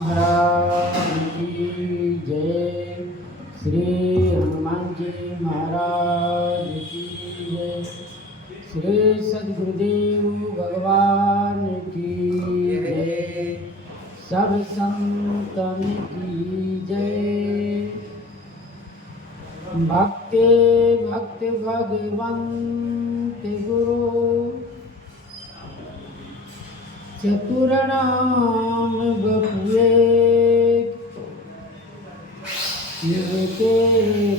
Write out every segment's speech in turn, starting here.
महाराज की जय। श्री हनुमान जी महाराज की जय। श्री सद्गुरुदेव भगवान की जय। सब संतन की जय। भक्ति भक्ति भगवंत गुरु चतुरनाम बपुए शिव के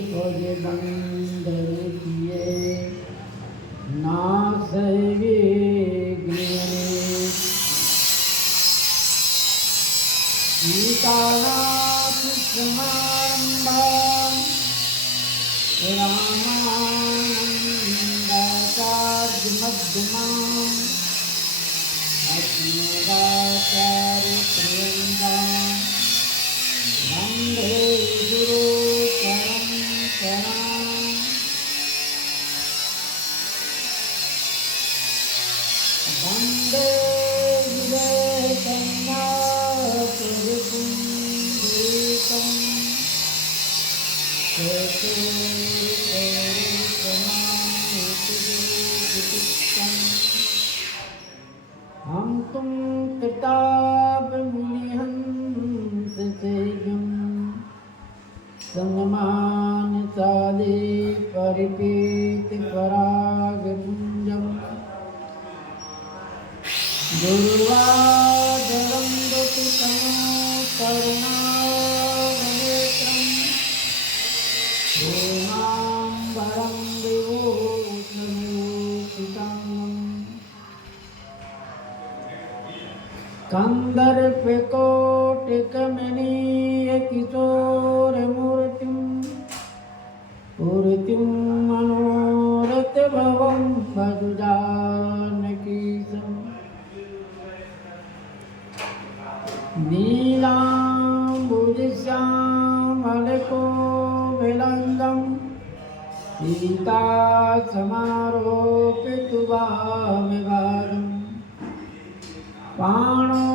पद बंदर किए नाश विघ्न सीतानाथ समारंभा रामानंदाचार्य मध्यमाम् वंदे गुरु परंपराम्। वंदे हम तुम प्रताप मुनिहंस सेव्यं संगमान साले परिपीत परागपुंजं गुरुवादरं दुतितमो करुणावनेत्रं हेमाम्बरं विभूषणभूषितम् कंदर्पकोटिकमनीय किशोरमूर्तिं पूर्तिं मनोरथभवं भज जानकीशं नीलाम्बुजश्यामलकोमलाङ्गं सीतासमारोपितुभामिभागम् पाणो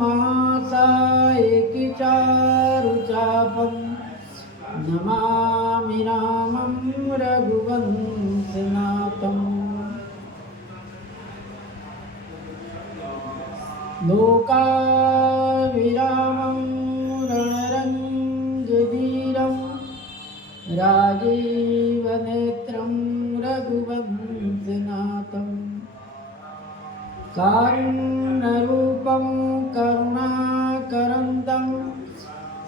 महासायिकिचारुचापं नमामि रामं रघुवंशनाथम् लोकाभिरामं रणरङ्गधीरं राजीवनेत्रं रघुवंशनाथम् कारुण्यरूपं करुणाकरन्दं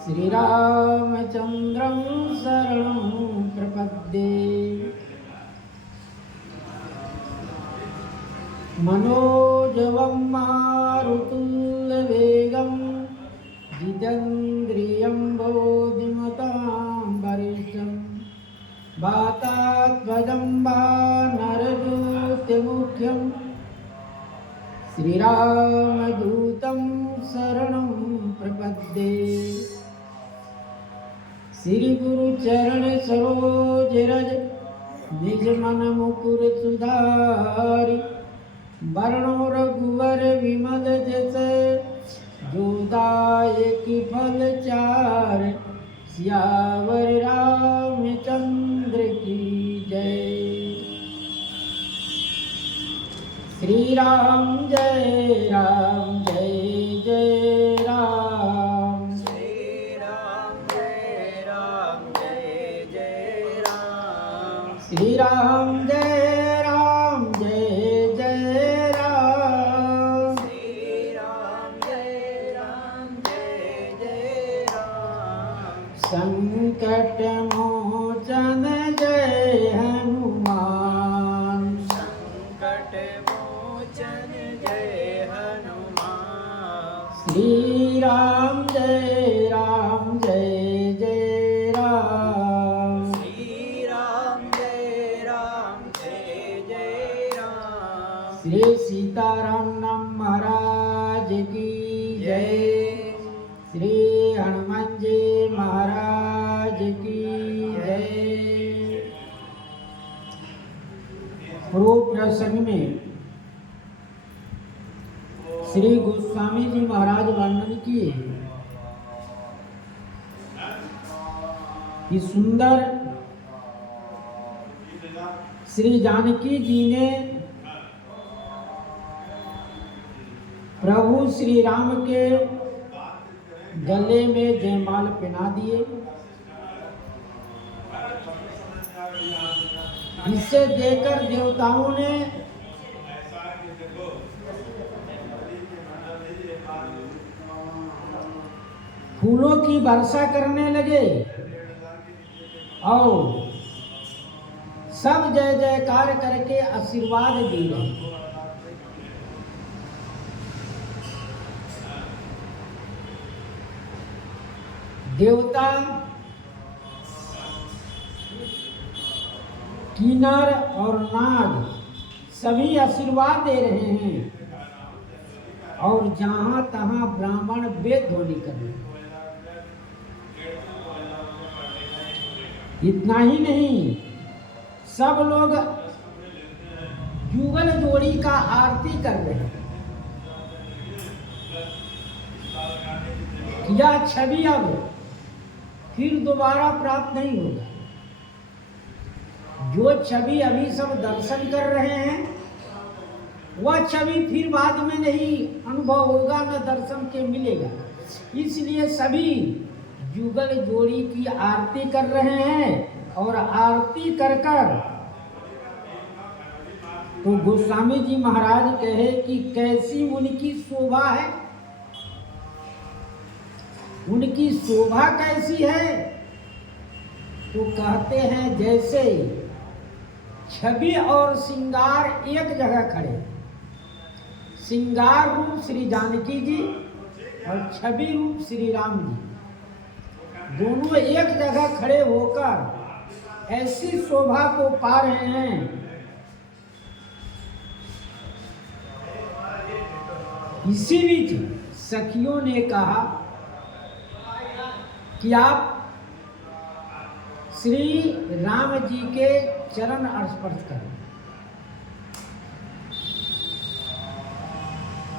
श्रीरामचन्द्रं शरणं प्रपद्ये। मनोजवं मारुतुल्यवेगं जितेन्द्रियं बोधिमतां वरिष्ठं वातात्मजं वानरदूतमुख्यं श्रीरामदूतं शरणं प्रपद्ये। श्री गुरु चरण सरोज रज निज मन मुकुर सुधारि वरणो रघुवर विमल जस जो दायकि फल चार सियावर रामचंद्र की जय। श्री राम जय जय राम। श्री राम जय जय राम। श्री राम जय राम। श्री राम जय राम। संकट मोचन जय हनुमान। संकट मोचन जय हनुमान। श्री राम जय राम। श्री राम जय राम। श्री सीताराम महाराज की जय। श्री हनुमान जी महाराज की जय। पूर्व प्रसंग में श्री गोस्वामी जी महाराज वर्णन किए कि सुंदर श्री जानकी जी ने प्रभु श्री राम के गले में जयमाल पहना दिए। इसे देखकर देवताओं ने फूलों की वर्षा करने लगे और सब जय जयकार करके आशीर्वाद दिए। देवता किन्नर और नाग सभी आशीर्वाद दे रहे हैं और जहां तहां ब्राह्मण वेद ध्वनि कर रहे हैं। इतना ही नहीं, सब लोग युगल जोड़ी का आरती कर रहे हैं। यह छवि अब फिर दोबारा प्राप्त नहीं होगा। जो छवि अभी सब दर्शन कर रहे हैं वह छवि फिर बाद में नहीं अनुभव होगा, न दर्शन के मिलेगा। इसलिए सभी युगल जोड़ी की आरती कर रहे हैं और आरती कर कर तो गोस्वामी जी महाराज कहे कि कैसी उनकी शोभा है, उनकी शोभा कैसी है। तो कहते हैं जैसे छवि और श्रृंगार एक जगह खड़े, श्रृंगार रूप श्री जानकी जी और छवि रूप श्री राम जी दोनों एक जगह खड़े होकर ऐसी शोभा को पा रहे हैं। इसी बीच सखियों ने कहा कि आप श्री राम जी के चरण स्पर्श करें।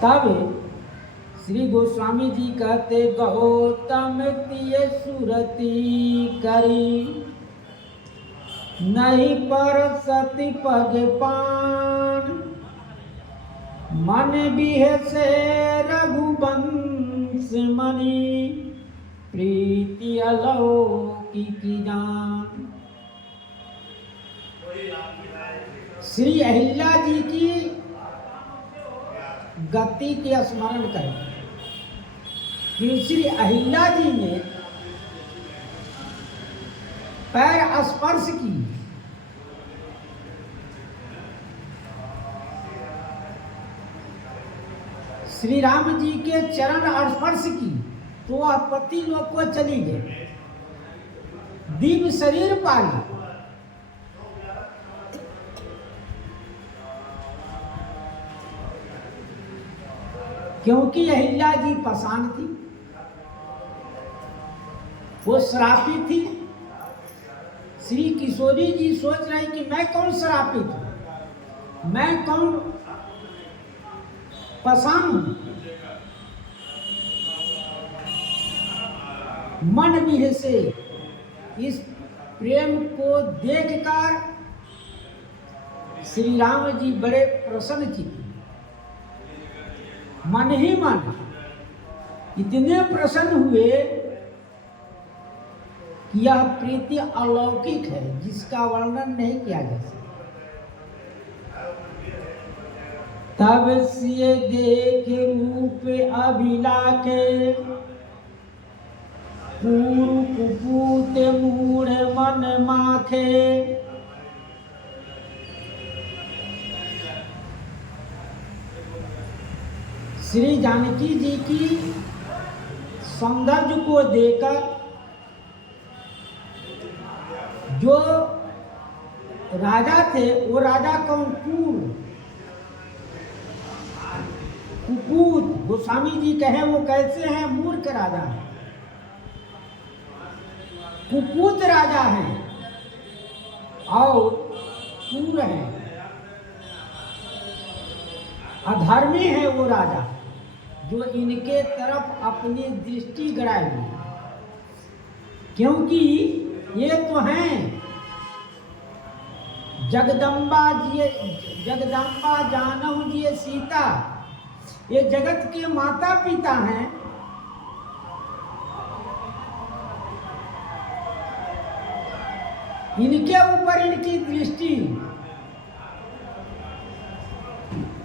तब श्री गोस्वामी जी कहते गौतम तिय सुरती करी नहीं पर सती पग पान मन बिह से रघुवंश मणि प्रीति अलौकिक जान। श्री अहिल्या जी की गति के स्मरण करें कि श्री अहिल्या जी ने पैर स्पर्श की, श्री राम जी के चरण स्पर्श की तो वह पति लोक को चली गई, दिव्य शरीर पाली। क्योंकि अहिल्या जी पाषाण थी, वो श्रापित थी। श्री किशोरी जी सोच रहे कि मैं कौन श्रापित हूं, मैं कौन पाषाण हूं। मन भी से इस प्रेम को देखकर श्री राम जी बड़े प्रसन्नचित्त, मन ही मन इतने प्रसन्न हुए कि यह प्रीति अलौकिक है जिसका वर्णन नहीं किया जा सकता। तब से देख रूप अभिलाखे पूरु कुपूत मूढ़ मन माखे। श्री जानकी जी की सौंदर्य को देखकर जो राजा थे वो राजा कौन, कुपूत, गोस्वामी जी कहे वो कैसे हैं, मूर्ख राजा है, कुपूत राजा है और क्रूर है, अधर्मी है वो राजा जो इनके तरफ अपनी दृष्टि गड़ाएगी। क्योंकि ये तो हैं जगदम्बा जी, जगदम्बा जानहु जी सीता, ये जगत के माता पिता हैं। इनके ऊपर इनकी दृष्टि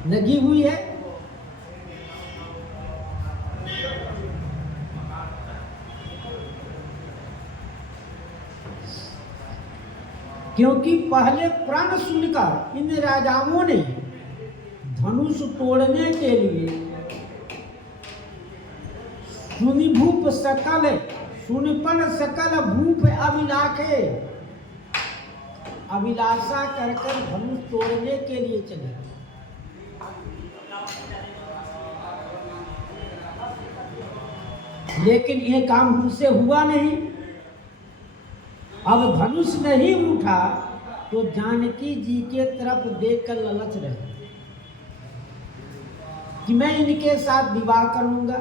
लगी हुई है। क्योंकि पहले प्रण सुनकर इन राजाओं ने धनुष तोड़ने के लिए सुनिभूप सकल सुनिपन सकल भूप अभिलाखे अभिलाषा कर धनुष तोड़ने के लिए चले। लेकिन ये काम उनसे हुआ नहीं। अब धनुष नहीं उठा तो जानकी जी के तरफ देखकर ललच रहे कि मैं इनके साथ विवाह करूंगा,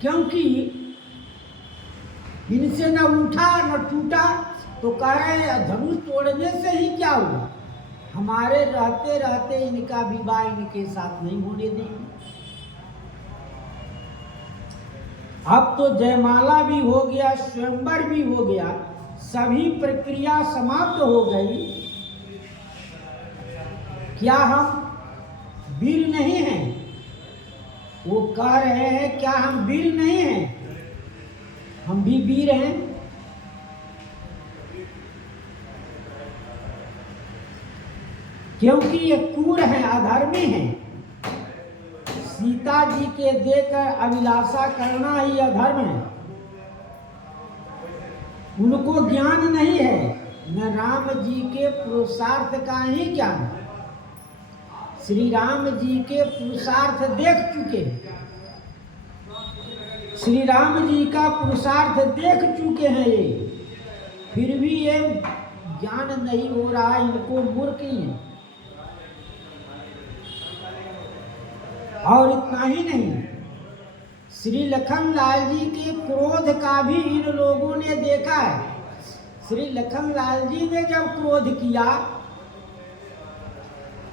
क्योंकि इनसे न उठा न टूटा तो कह रहे धनुष तोड़ने से ही क्या हुआ, हमारे रहते रहते इनका विवाह इनके साथ नहीं होने देंगे। अब तो जयमाला भी हो गया, स्वयंवर भी हो गया, सभी प्रक्रिया समाप्त हो गई। क्या हम वीर नहीं हैं? वो कह रहे हैं क्या हम वीर नहीं हैं? हम भी वीर हैं। क्योंकि ये क्रूर हैं, अधर्मी हैं। सीता जी के देकर अभिलाषा करना ही अधर्म है। उनको ज्ञान नहीं है, न राम जी के पुरुषार्थ का ही ज्ञान। श्री राम जी के पुरुषार्थ देख चुके हैं, श्री राम जी का पुरुषार्थ देख चुके हैं ये, फिर भी ये ज्ञान नहीं हो रहा, इनको मूर्ख ही है। और इतना ही नहीं, श्री लखनलाल जी के क्रोध का भी इन लोगों ने देखा है। श्री लखनलाल जी ने जब क्रोध किया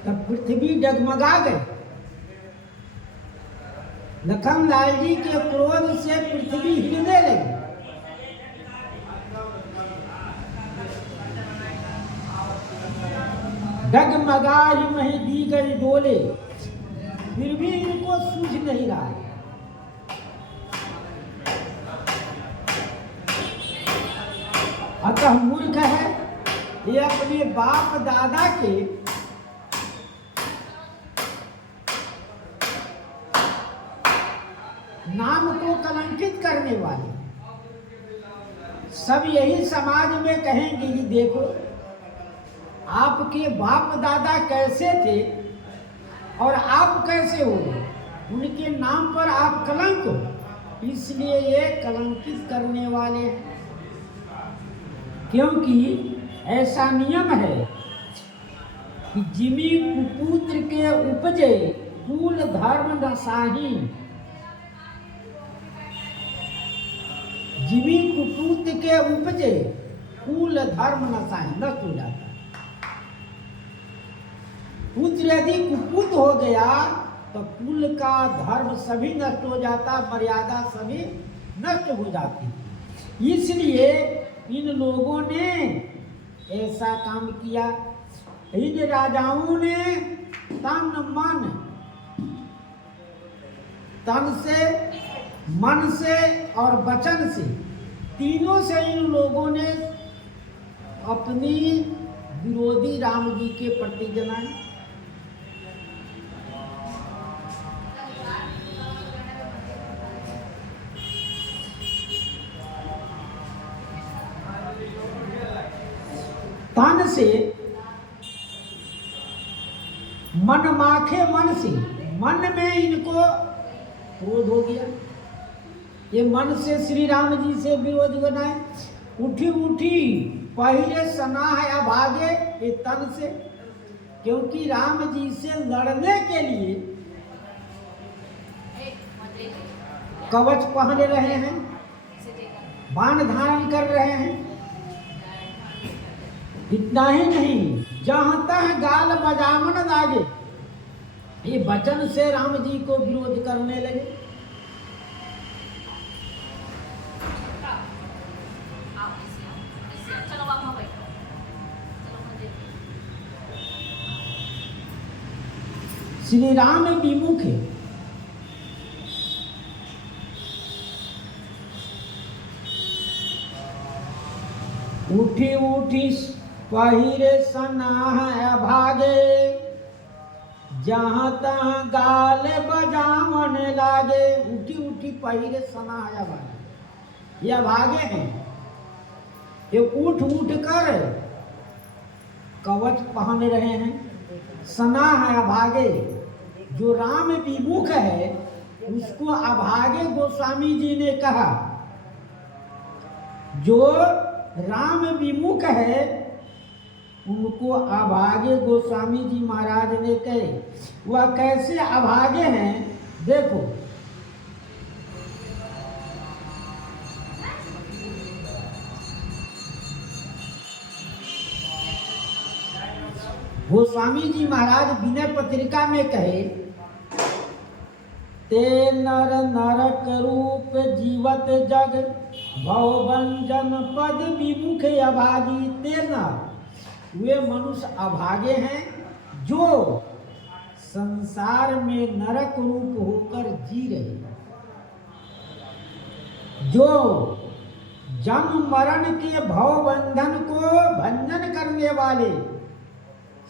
तब पृथ्वी डगमगा गई। लखनलाल जी के क्रोध से पृथ्वी हिलने लगी। डगमगाई मही दी गई डोले, फिर भी इनको सूझ नहीं रहा। अतः मूर्ख है ये, अपने बाप दादा के नाम को कलंकित करने वाले। सब यही समाज में कहेंगे कि देखो आपके बाप दादा कैसे थे और आप कैसे हो गए, उनके नाम पर आप कलंक हो, इसलिए ये कलंकित करने वाले हैं। क्योंकि ऐसा नियम है कि जिमी कुपुत्र के उपजे कुल धर्म नसाही। जिमी कुपुत्र के उपजे कुल धर्म नसाही, नष्ट हो जाता। पुत्र यदि कुपुत हो गया तो कुल का धर्म सभी नष्ट हो जाता, मर्यादा सभी नष्ट हो जाती। इसलिए इन लोगों ने ऐसा काम किया। इन राजाओं ने तन मन, तन से, मन से और वचन से, तीनों से इन लोगों ने अपनी विरोधी राम जी के प्रति जनाई। तन से, मन माखे मन से, मन में इनको क्रोध हो गया। ये मन से श्री राम जी से विरोध बनाए। उठी उठी पहले सना है अभागे, ये तन से, क्योंकि राम जी से लड़ने के लिए कवच पहन रहे हैं, बाण धारण कर रहे हैं, इतना ही नहीं, जहां तक गाल बजावन लागे, ये वचन से राम जी को विरोध करने लगे। श्री राम विमुख है। उठी उठी पहिरे सनाह अभागे, जहां तहां गाल बजावन लागे। उठी उठी पहिरे सनाह अभागे, ये अभागे हैं, ये उठ उठ कर कवच पहन रहे हैं। सनाह अभागे, जो राम विमुख है उसको अभागे गोस्वामी जी ने कहा। जो राम विमुख है उनको अभागे गोस्वामी जी महाराज ने कहे। वह कैसे अभागे हैं देखो। गोस्वामी जी महाराज विनय पत्रिका में कहे, ते नर नरक रूप जीवत जग, भवभंजन पद विमुख अभागी। ते नर, वे मनुष्य अभागे हैं जो संसार में नरक रूप होकर जी रहे, जो जन्म मरण के भव बंधन को भंजन करने वाले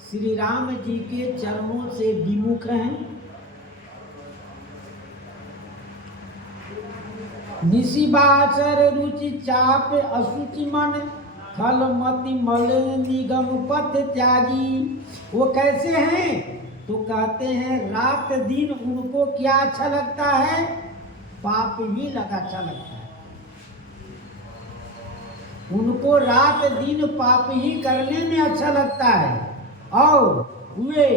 श्री राम जी के चरणों से विमुख हैं। निशिबाचर रुचि चाप असुचि मन, खल मति मल निगम पथ त्यागी। वो कैसे हैं तो कहते हैं रात दिन उनको क्या अच्छा लगता है, पाप ही अच्छा लगता है। उनको रात दिन पाप ही करने में अच्छा लगता है, और वे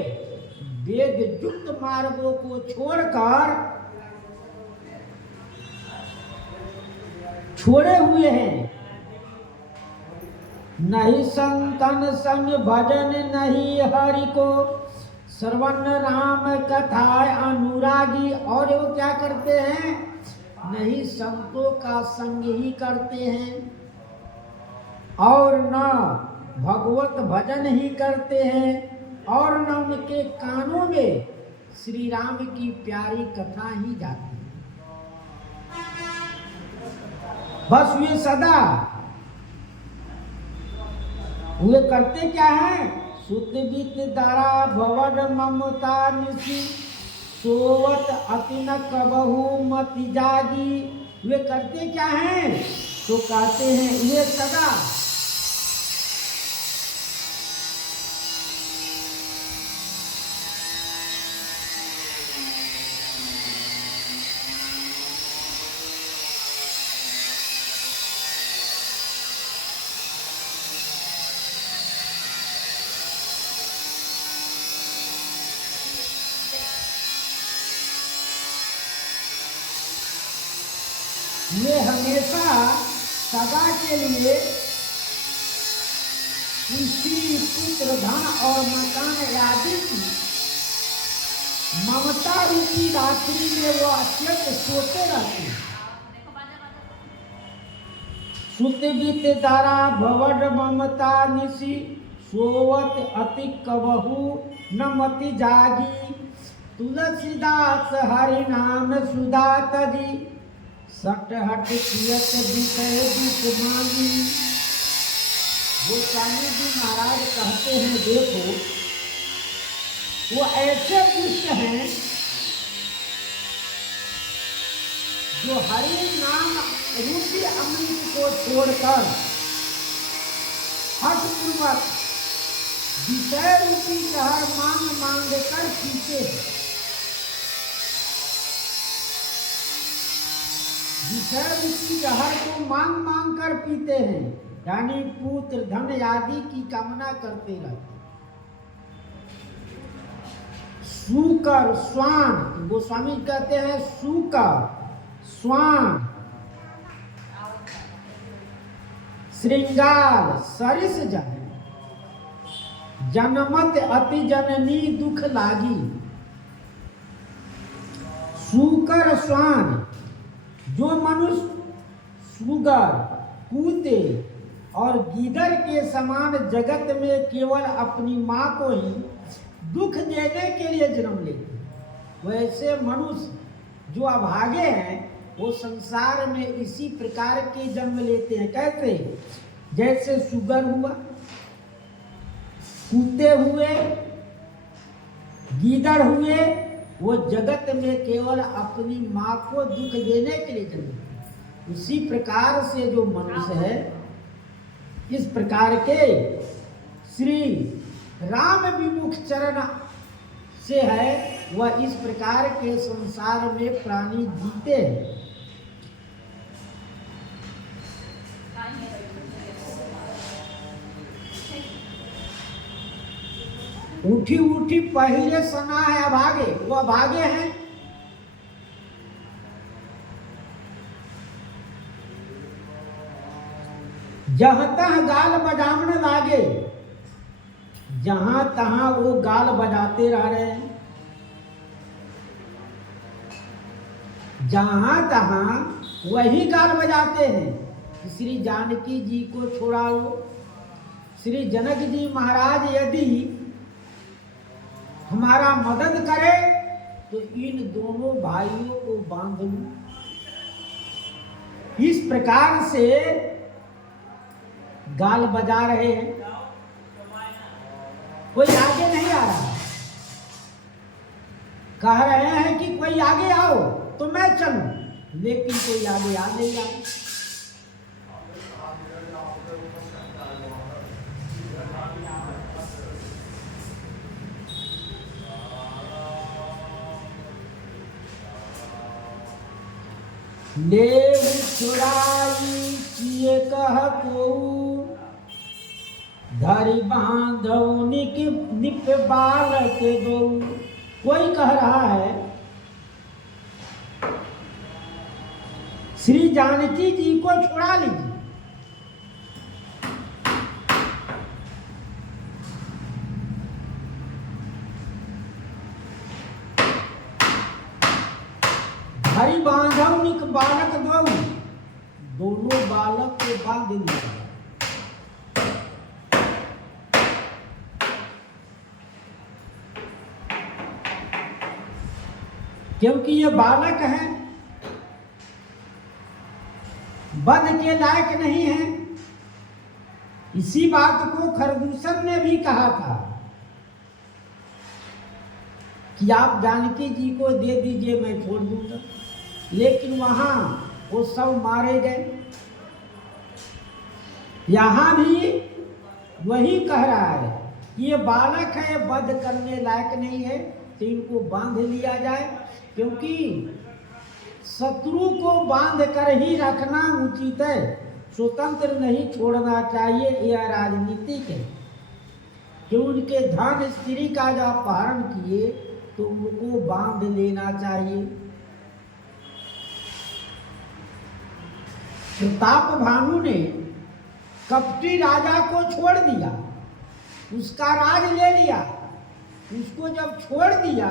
वेद युक्त मार्गों को छोड़े हुए हैं। नहीं संतन संग भजन नहीं हरि को, श्रवण राम कथा अनुरागी। और वो क्या करते हैं, नहीं संतों का संग ही करते हैं और न भगवत भजन ही करते हैं, और न उनके कानों में श्री राम की प्यारी कथा ही जाती है। बस वे सदा वे करते क्या है, सुत बीत दारा भवन ममता निशी, सोवत अति न कबहू मति जागी। वे करते क्या हैं तो कहते हैं ये सदा ये हमेशा सदा के लिए उसी पुत्र धन और मकान आदि की ममता रूपी रात्रि में वो अत्यंत सोते रहते हैं। सुत बीत दारा भवन ममता निशी, सोवत अति कबहू न मति जागी। तुलसीदास हरि नाम सुधा तजी, सट हट पियत विषय दुख मांगी। गोस्वामी जी महाराज कहते हैं देखो, वो ऐसे दुष्ट हैं जो हरि नाम रूपी अमृत को छोड़कर हठपूर्वक विषय रूपी जहर मांग मांग कर पीते हैं। विषय रूपी जहर को मांग मांग कर पीते हैं, यानी पुत्र धन आदि की कामना करते रहते। सूकर स्वान, गोस्वामी कहते हैं सूकर स्वान श्रृंगार सरिस जन जनमत अति जननी दुख लागी, सूकर स्वान, जो मनुष्य सुगर, कूते और गीदड़ के समान जगत में केवल अपनी माँ को ही दुख देने के लिए जन्म लेते, वैसे मनुष्य जो अभागे हैं वो संसार में इसी प्रकार के जन्म लेते हैं। कैसे? जैसे सुगर हुआ, कूते हुए, गीदड़ हुए, वो जगत में केवल अपनी माँ को दुख देने के लिए जन्म लेते। उसी प्रकार से जो मनुष्य है, इस प्रकार के श्री राम विमुख चरण से है, वह इस प्रकार के संसार में प्राणी जीते हैं। उठी उठी पहले सना है अभागे, वो अभागे हैं। जहाँ तहाँ गाल बजावन लागे, जहां तहां वो गाल बजाते रह रहे हैं। जहां तहां वही गाल बजाते हैं। श्री जानकी जी को छोड़ा लो, श्री जनक जी महाराज यदि हमारा मदद करे तो इन दोनों भाइयों को बांध लूं। इस प्रकार से गाल बजा रहे हैं। कोई आगे नहीं आ रहा, कह रहे हैं कि कोई आगे आओ तो मैं चलूं, लेकिन कोई आगे आ नहीं रहा। ले छुड़ाई किए कह को, धरी बांधो निप बालक दो। कोई कह रहा है श्री जानकी जी को छुड़ा लीजिए। धरी बांधो निक बालक दो, दोनों बालक को बांध दिया। क्योंकि ये बालक हैं, वध के लायक नहीं है। इसी बात को खरदूषण ने भी कहा था कि आप जानकी जी को दे दीजिए, मैं छोड़ दूंगा। लेकिन वहां वो सब मारे गए। यहां भी वही कह रहा है कि ये बालक है, वध करने लायक नहीं है, तो इनको बांध लिया जाए। क्योंकि शत्रु को बांध कर ही रखना उचित है, स्वतंत्र नहीं छोड़ना चाहिए। यह राजनीतिक है कि उनके धन स्त्री का जब अपहरण किए तो उनको बांध लेना चाहिए। प्रताप भानु ने कपटी राजा को छोड़ दिया, उसका राज ले लिया। उसको जब छोड़ दिया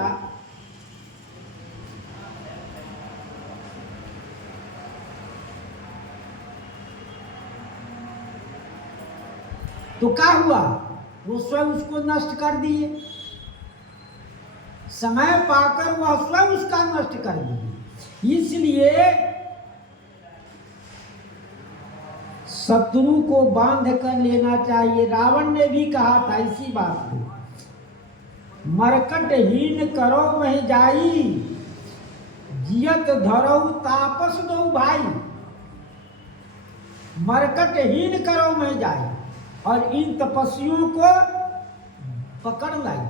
तो क्या हुआ? वो स्वयं उसको नष्ट कर दिए। समय पाकर वह स्वयं उसका नष्ट कर दिए। इसलिए शत्रु को बांध कर लेना चाहिए। रावण ने भी कहा था इसी बात को, मरकटहीन करो वही जाई, जियत धरो तापस दो भाई। मरकटहीन करो मैं जाई, और इन तपस्वियों को पकड़ लाई।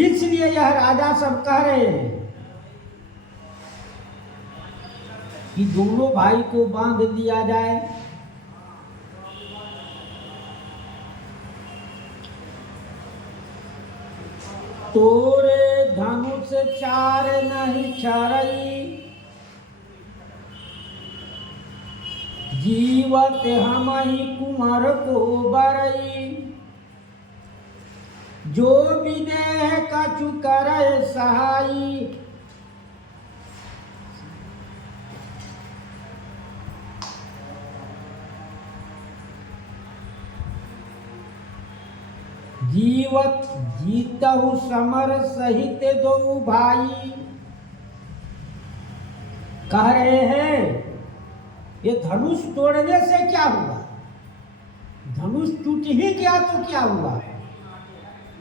इसलिए यह राजा सब कह रहे हैं कि दोनों भाई को बांध दिया जाए। तोरे धनुष चार नहीं छरई, जीवत हम ही कुंवर को बरई, जो विदेह कछु करे सहाई। जीवत जीतहु समर सहित दो भाई। कह रहे हैं ये धनुष तोड़ने से क्या हुआ, धनुष टूट ही गया तो क्या हुआ,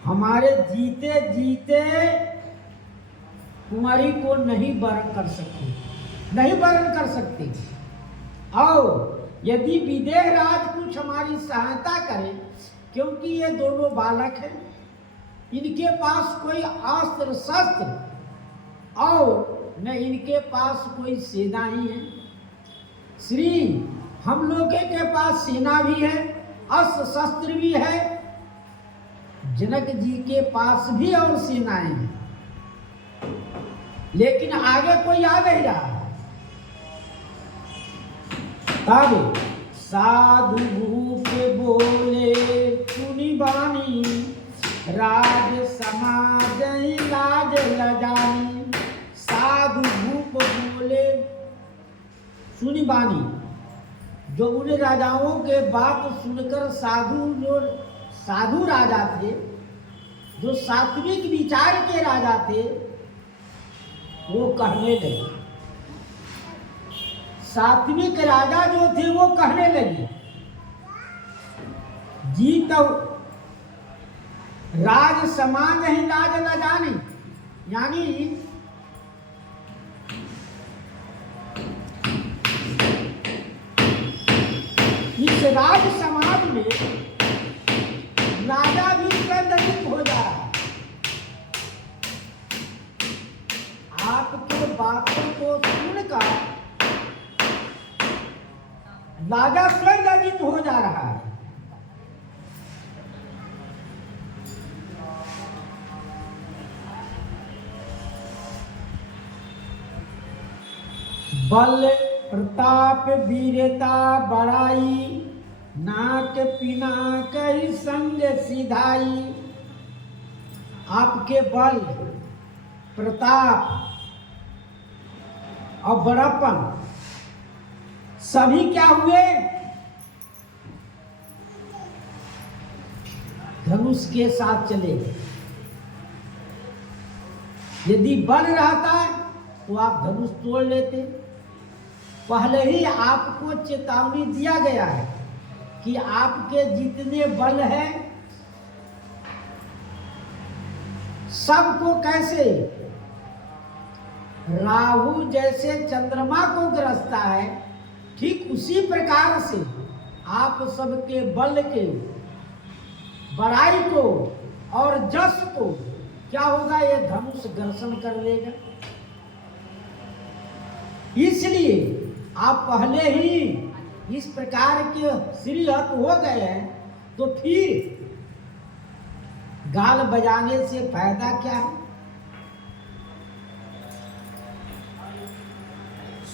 हमारे जीते जीते कुंवारी को नहीं वरण कर सकते, नहीं वरण कर सकते। और यदि विदेह राज कुछ हमारी सहायता करे, क्योंकि ये दोनों बालक हैं, इनके पास कोई अस्त्र शस्त्र और न इनके पास कोई सेना ही है। श्री हम लोगों के पास सेना भी है, अस्त्र शस्त्र भी है, जनक जी के पास भी और सेनाएं हैं, लेकिन आगे कोई आ नहीं रहा। तब साधु भूप बोले सुनी बानी, राज समाज लाज लजानी। साधु भूप बोले सुनी बानी, जो उन राजाओं के बात सुनकर साधु राजा थे, जो सात्विक विचार के राजा थे, वो कहने लगे। सात्विक राजा जो थे वो कहने लगे, जीत राज समान ही लाज न जाने, यानी इस राज समाज में राजा भी दलित हो जा रहा है। आपके बातों को सुनकर राजा स्वयं दलित हो जा रहा है। बल प्रताप वीरता बड़ाई, नाक पिनाक ही संग सिधाई। आपके बल प्रताप और बड़प्पन सभी क्या हुए, धनुष के साथ चले गए। यदि बल रहता तो आप धनुष तोड़ लेते। पहले ही आपको चेतावनी दिया गया है कि आपके जितने बल है सबको कैसे राहु जैसे चंद्रमा को ग्रसता है, ठीक उसी प्रकार से आप सबके बल के बड़ाई को और जस को क्या होगा, ये धनुष ग्रसन कर लेगा। इसलिए आप पहले ही इस प्रकार के श्रीहत हो गए हैं, तो फिर गाल बजाने से फायदा क्या है।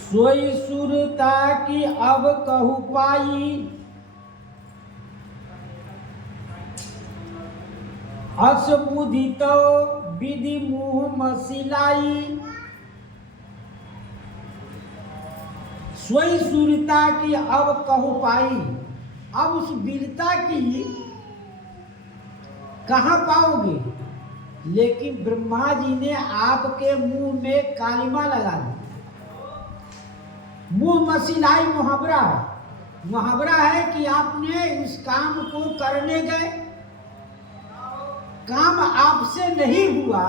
सोई सुरता की अब कहू पाई, अस बुद्धि तो विधि मुँह मसिलाई। सोई सूरता की अब कहू पाई, अब उस वीरता की कहाँ पाओगे। लेकिन ब्रह्मा जी ने आपके मुंह में कालिमा लगा दी। मुंह मसिलाई मुहावरा है, मुहावरा है कि आपने इस काम को करने गए, काम आपसे नहीं हुआ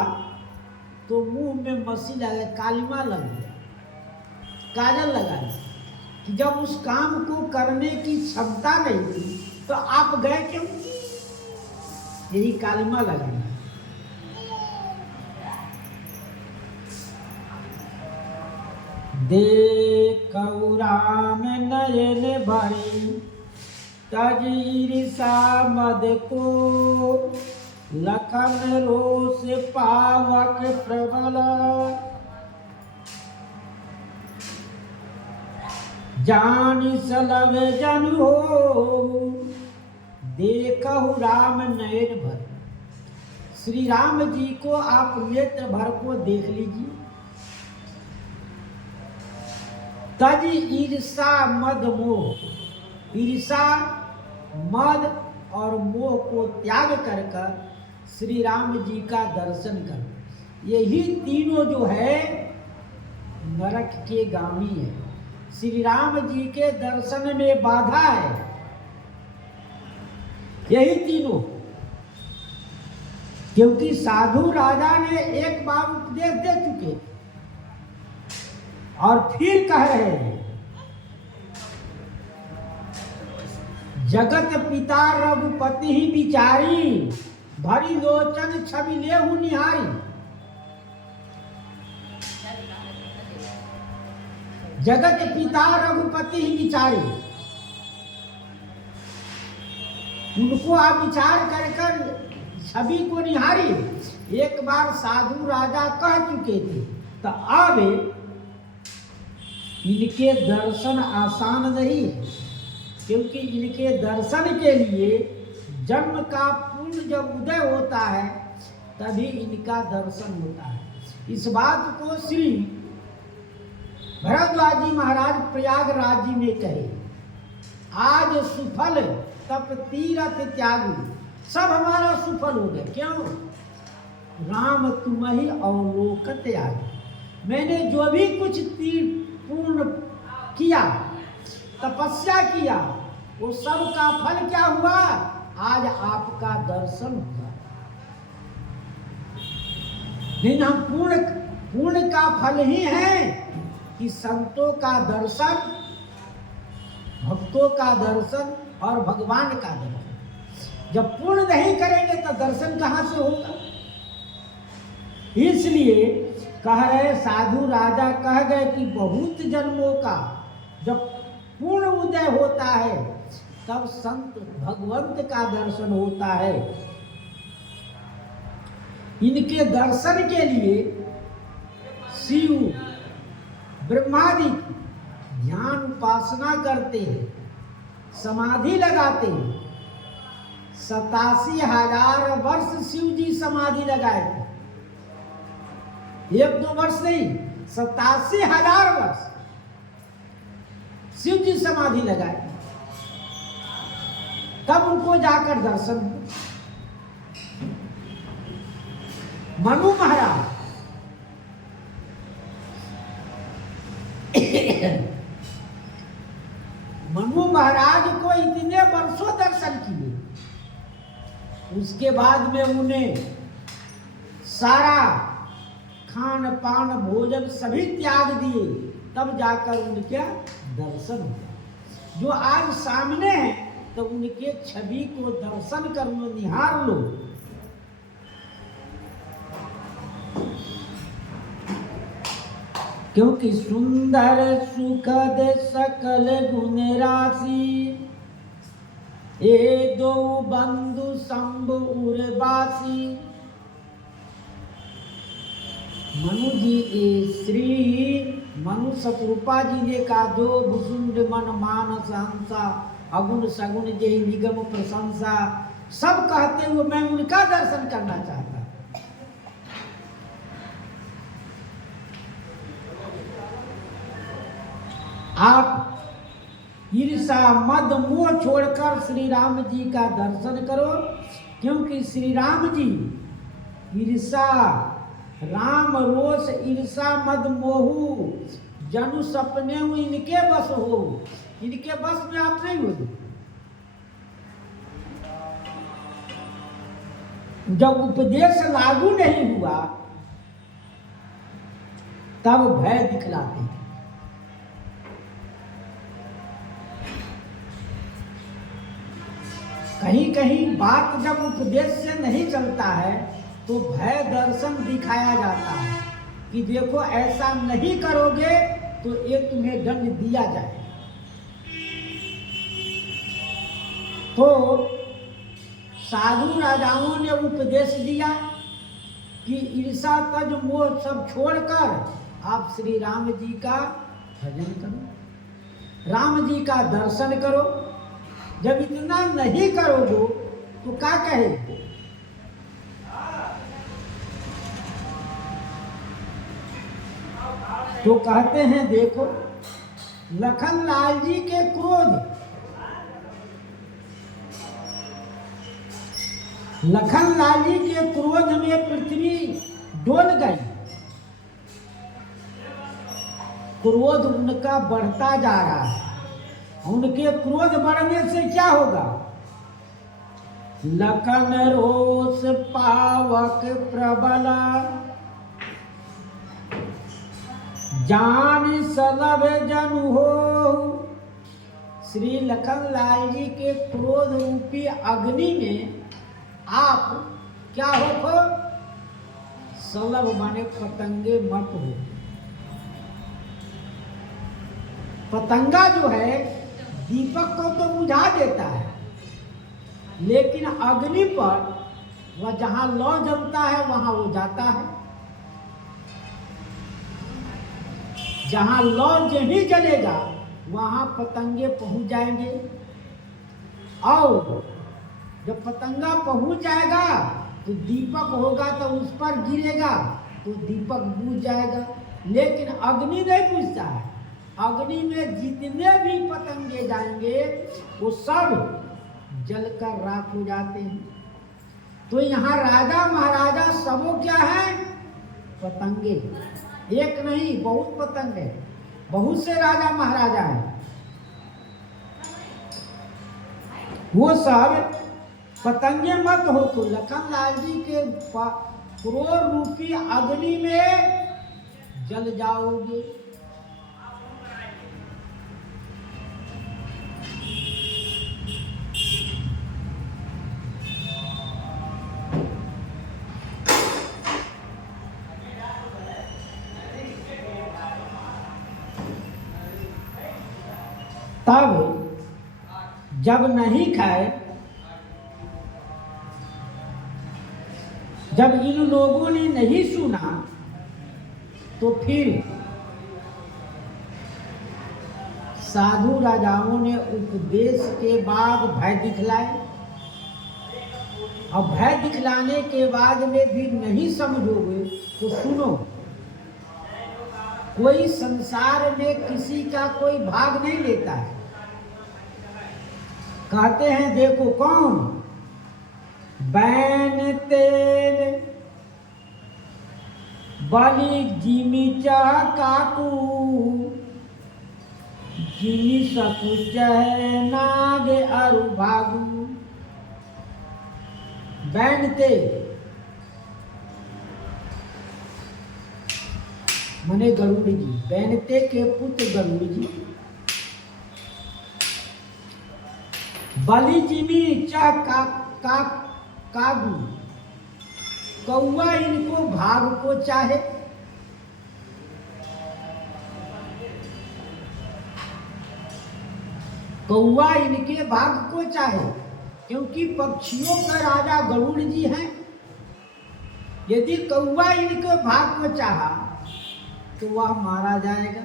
तो मुंह में मसी लगा, कालिमा लग गया, काजल लगा दिया कि जब उस काम को करने की क्षमता नहीं थी तो आप गए क्यों, यही कालिमा लगाना। देखौ राम नयन भरी, तजी ईर्षा मद को, लखन रोष पावक प्रबल। जान सलभ जन हो देखहु राम नयन भर। श्री राम जी को आप नेत्र भर को देख लीजिए। तज ईर्षा मद मोह, ईर्षा मद और मोह को त्याग कर कर श्री राम जी का दर्शन कर। यही तीनों जो है नरक के गामी है। श्री राम जी के दर्शन में बाधा है यही तीनों। क्योंकि साधु राजा ने एक बार उपदेश दे चुके और फिर कह रहे हैं, जगत पिता रघुपति ही विचारी, भरी लोचन छवि लेहु निहारी। जगत पिता रघुपति ही विचारी, उनको आप विचार कर कर छवि को निहारी। एक बार साधु राजा कह चुके थे, तो अब इनके दर्शन आसान नहीं है। क्योंकि इनके दर्शन के लिए जन्म का पुण्य जब उदय होता है तभी इनका दर्शन होता है। इस बात को श्री भरद्वाज जी महाराज प्रयागराज जी में कहे, आज सुफल तप तीरथ त्यागु। सब हमारा सुफल हो गया। क्यों? राम तुम ही अवलोकत आगे। मैंने जो भी कुछ तीर पूर्ण किया, तपस्या किया, वो सब का फल क्या हुआ? आज आपका दर्शन हुआ। लेकिन हम पूर्ण का फल ही है कि संतों का दर्शन, भक्तों का दर्शन और भगवान का दर्शन। जब पूर्ण नहीं करेंगे तो दर्शन कहां से होगा? इसलिए कह रहे साधु राजा कह गए कि बहुत जन्मों का जब पूर्ण उदय होता है तब संत भगवंत का दर्शन होता है। इनके दर्शन के लिए शिव ब्रह्मादि ध्यान उपासना करते हैं, समाधि लगाते हैं। 87,000 वर्ष शिव जी समाधि लगाए थे। 1-2 वर्ष नहीं, 87,000 वर्ष शिव जी समाधि लगाए, तब उनको जाकर दर्शन हुआ। मनु महाराज मनु महाराज को इतने वर्षों दर्शन किए, उसके बाद में उन्हें सारा खान पान भोजन सभी त्याग दिए, तब जाकर उनके दर्शन हुआ। जो आज सामने है तो उनके छवि को दर्शन कर लो, निहार लो। क्योंकि सुंदर सुखद सकल गुण राशि, ए दो बंधु शंभु उर्वासी। मनु जी श्री मनु शतरूपा जी ने कहा, जो भुसुंड मन मानस हंसा, अगुण सगुण जय निगम प्रशंसा। सब कहते हुए मैं उनका दर्शन करना चाहता। आप ईर्षा मद मोह छोड़कर श्री राम जी का दर्शन करो। क्योंकि श्री राम जी ईर्षा, राम रोष, ईर्षा मद मोहू जनु सपने इनके बस हो। इनके बस में आप नहीं हो। जब उपदेश लागू नहीं हुआ तब भय दिखलाते हैं। कहीं कहीं बात जब उपदेश से नहीं चलता है तो भय दर्शन दिखाया जाता है कि देखो ऐसा नहीं करोगे तो ये तुम्हें दंड दिया जाए। तो साधु राजाओं ने उपदेश दिया कि ईर्षा तज मोह सब छोड़कर आप श्री राम जी का भजन करो। राम जी का दर्शन करो। जब इतना नहीं करोगे तो क्या कहे? तो कहते हैं देखो, लखन लाल जी के क्रोध, लखन लाल जी के क्रोध में पृथ्वी डोल गई। क्रोध उनका बढ़ता जा रहा है। उनके क्रोध बढ़ने से क्या होगा? लखन रोष पावक प्रबल, जान सलभ जन हो। श्री लखन लाल जी के क्रोध रूपी अग्नि में आप क्या हो? सलभ माने पतंगे मत हो। पतंगा जो है दीपक को तो बुझा देता है, लेकिन अग्नि पर वह जहां लौ जलता है वहां वो जाता है। जहां लौ नहीं जलेगा वहां पतंगे पहुंच जाएंगे, और जब पतंगा पहुंच जाएगा तो दीपक होगा तो उस पर गिरेगा तो दीपक बुझ जाएगा। लेकिन अग्नि नहीं बुझता है। अग्नि में जितने भी पतंगे जाएंगे वो सब जलकर राख हो जाते हैं। तो यहाँ राजा महाराजा सबो क्या है? पतंगे। एक नहीं, बहुत पतंग है, बहुत से राजा महाराजा हैं। वो सब पतंगे मत हो तो लखन लाल जी के क्रोध रूपी अग्नि में जल जाओगे। तब जब नहीं खाए, जब इन लोगों ने नहीं सुना तो फिर साधु राजाओं ने उपदेश के बाद भय दिखलाए। और भय दिखलाने के बाद में भी नहीं समझोगे तो सुनो, कोई संसार में किसी का कोई भाग नहीं लेता है। कहते हैं देखो कौन? बैन तेल बलि जिमी चाह काकू, जिमी सकुच नागे अरु भागू। बैन तेल मने गरुड़ जी, बैनते के पुत्र गरुड़ जी। बलि जिमी चाह कागू, कौआ इनको भाग को चाहे। कौआ इनके भाग को चाहे, क्योंकि पक्षियों का राजा गरुड़ जी हैं। यदि कौआ इनके भाग को चाहा तो वह मारा जाएगा,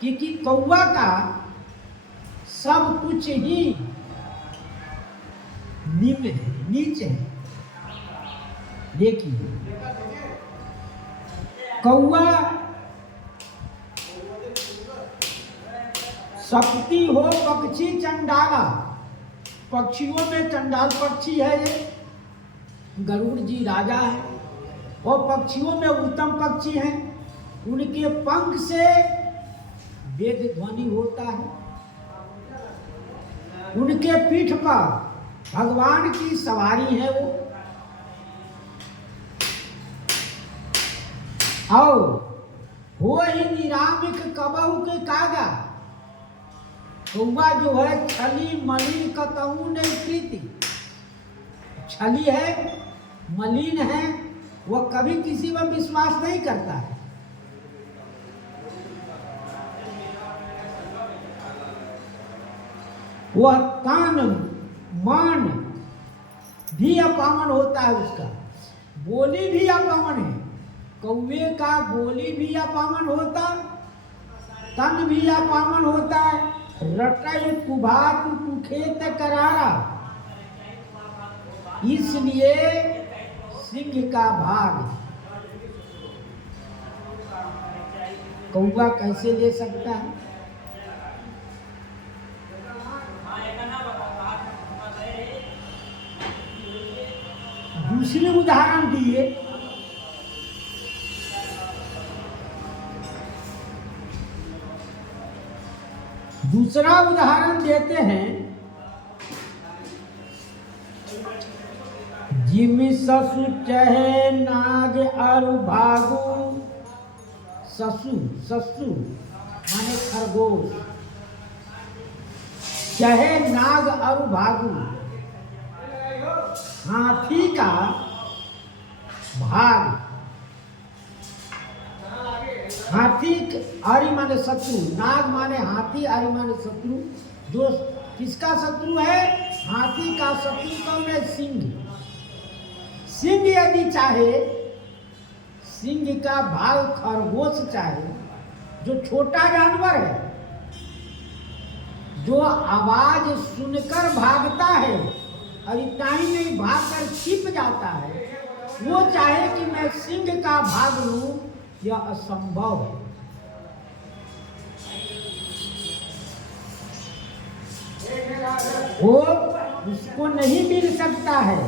क्योंकि कौआ का सब कुछ ही निम्न है, नीच है। देखिए कौआ शक्ति हो पक्षी चंडाला, पक्षियों में चंडाल पक्षी है ये। गरुड़ जी राजा है और पक्षियों में उत्तम पक्षी हैं। उनके पंख से वेद ध्वनि होता है। उनके पीठ पर भगवान की सवारी है वो। और हो ही निरामिक कबहू के कागा, कौआ जो है छली मलिन कतहू नहीं प्रीति। छली है, मलिन है, वह कभी किसी पर विश्वास नहीं करता है। वह तान मान भी अपावन होता है उसका, बोली भी अपावन है। कौवे का बोली भी अपावन होता तन भी अपावन होता है। रटय कुभात कुखेत करारा, इसलिए सिंह का भाग कौवा कैसे ले सकता है। दूसरे उदाहरण दिए, दूसरा उदाहरण देते हैं, जिमि ससु चहे नाग अरु भागु। ससु ससु माने खरगोश, चहे नाग अरु भागु, हाथी का भाग। हाथी आरी माने शत्रु, नाग माने हाथी, आरी माने शत्रु। जो किसका शत्रु है? हाथी का शत्रु कौन है? सिंह। सिंह यदि चाहे, सिंह का भाग खरगोश चाहे, जो छोटा जानवर है, जो आवाज सुनकर भागता है और इतना ही नहीं भागकर छिप जाता है, वो चाहे कि मैं सिंह का भाग लूं, यह असंभव है। वो उसको नहीं मिल सकता है।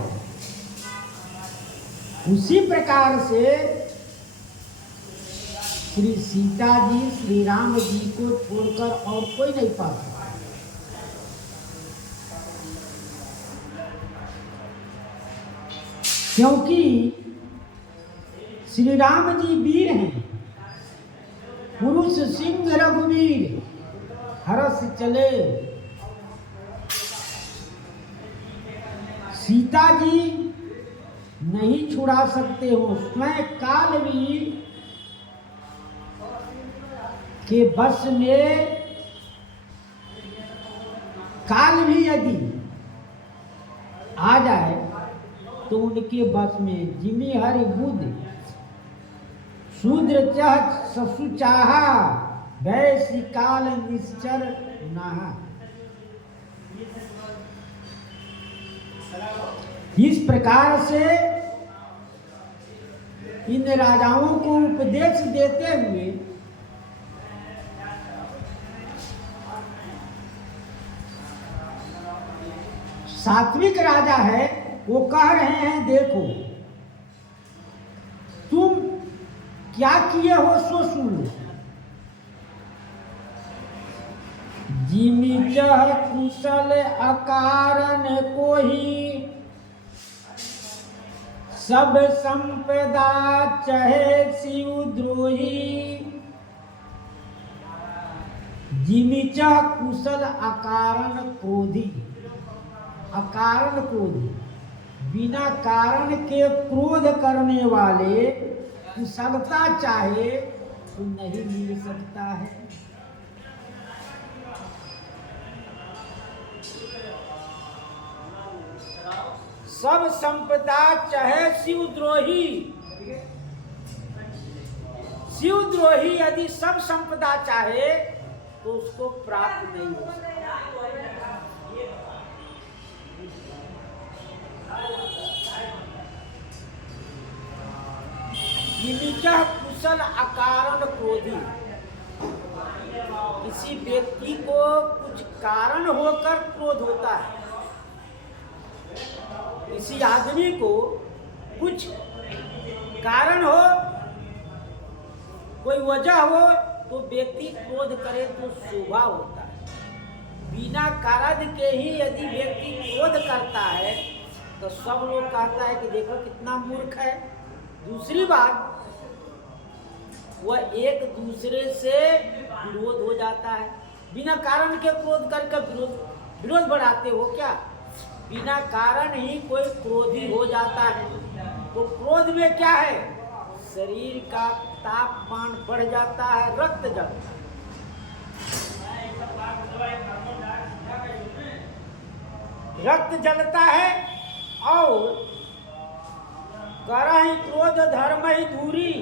उसी प्रकार से श्री सीता जी श्री राम जी को छोड़कर और कोई नहीं पा सकता। क्योंकि श्री राम जी वीर हैं, पुरुष सिंह रघुवीर, हरस चले। सीता जी नहीं छुड़ा सकते हो। स्वयं कालवीर के बस में, काल भी यदि आ जाए तो उनके बस में। जिमि हरि बुध शूद्र चह ससु चाहा, वैसी काल निश्चर नाहा। इस प्रकार से इन राजाओं को उपदेश देते हुए सात्विक राजा है, वो कह रहे हैं, देखो तुम क्या किए हो सो सुनो। जिमि चह कुशल अकारण को ही, सब संपदा चहे शिव द्रोही। जिमि चह कुशल अकारण क्रोधी, अकारण क्रोधी, बिना कारण के क्रोध करने वाले, कुशलता चाहे तो नहीं मिल सकता है। सब संपदा चाहे शिवद्रोही, शिवद्रोही यदि सब संपदा चाहे तो उसको प्राप्त नहीं हो सकता। कुशल अकारण क्रोधी, किसी व्यक्ति को कुछ कारण होकर क्रोध होता है। किसी आदमी को कुछ कारण हो, कोई वजह हो तो व्यक्ति क्रोध करे तो शोभा होता है। बिना कारण के ही यदि व्यक्ति क्रोध करता है तो सब लोग कहता है कि देखो कितना मूर्ख है। दूसरी बात, वह एक दूसरे से विरोध हो जाता है। बिना कारण के क्रोध करके विरोध बढ़ाते हो क्या? बिना कारण ही कोई क्रोधी हो जाता है। तो क्रोध में क्या है? शरीर का तापमान बढ़ जाता है, रक्त जलता है। रक्त जलता है और करहि क्रोध धर्म ही दूरी,